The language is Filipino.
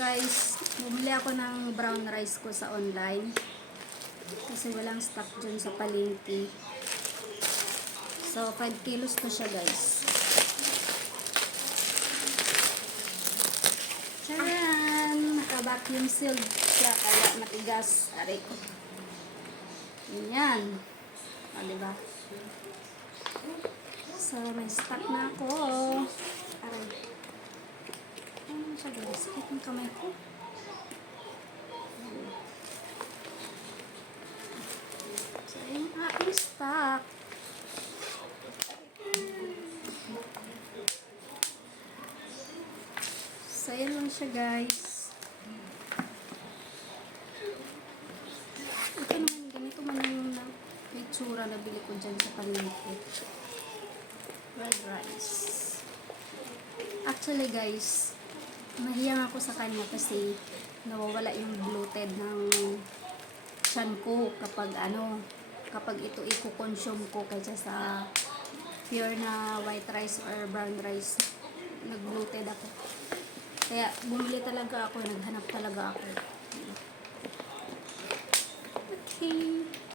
guys, bumili ako ng brown rice ko sa online. Kasi walang stock dyan sa palengke. So, 5 kilos to siya guys. Charan! Naka-vacuum sealed siya kaya matigas. Aray. Yan. O, diba? So, may stock na ako. Aray. Ano siya guys? Sakit yung kamay ko. So, yung aking stock. So, yun lang siya guys. Ito naman, ganito man yung may tsura na bili ko dyan sa palengke. Red rice. Actually guys, mahiyang ako sa kanya kasi nawawala yung bloated ng tiyan ko kapag ito i-consume ko kaysa sa pure na white rice or brown rice. Nag-bloated ako. Kaya bumili talaga ako, naghanap talaga ako. Okay.